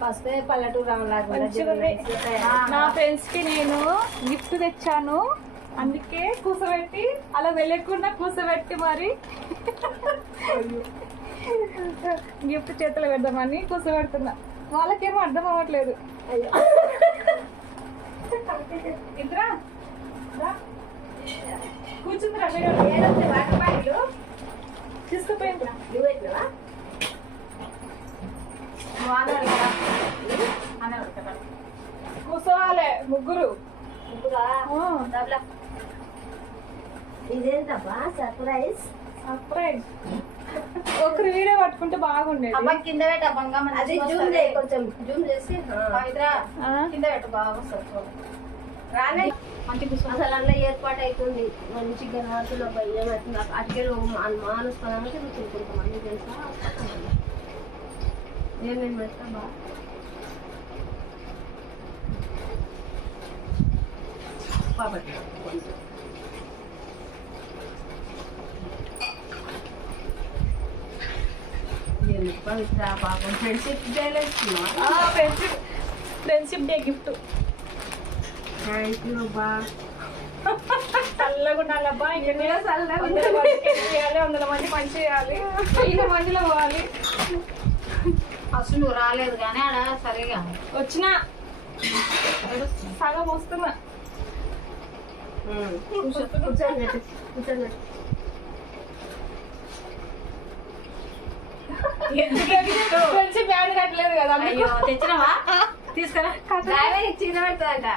First పల్లెటూరు నా friends కి నేను గిఫ్ట్ తెచ్చాను, అందుకే కూసబెట్టి అలా వెళ్ళకుండా కూసబెట్టి మరి గిఫ్ట్ చేతులు పెడదామని కూసబెడుతున్నా. వాళ్ళకేమో అర్థం అవ్వట్లేదు. ఇద్దరా కూర్చుందిరా తీసుకుపోయిందిరా కూర్చోవాలి ముగ్గురు. ఇదేంటబ్బా సర్ప్రైజ్? సర్ప్రైజ్ ఒకరు వీడియో పట్టుకుంటే బాగుండేది. కింద పెట్ట అది జూమ్ చేయి, కొంచెం జూమ్ చేసి కింద పెట్టు బాగా రానే. అసలు అందులో ఏర్పాటు అవుతుంది మంచిగా నాటులో భయం అవుతుంది. అటుకెళ్ళి మానుసుకోవడానికి కూర్చుంటాం అన్ని తెలుసా. నేను పెడతా బాగా friendship day gift. Thank you బా. చల్లగా ఉండాలబ్బా. ఇంకా 100 మంది పని చేయాలి, 1000 మందిలో పోవాలి. అసలు నువ్వు రాలేదు కానీ ఆడ సరిగా వచ్చినా సగం వస్తున్నా. కూర్చోండి కొంచెం బ్యాడ్ కట్టలేదు కదా. తెచ్చినావా? తీసుకురా. చీర పెడతాదంట.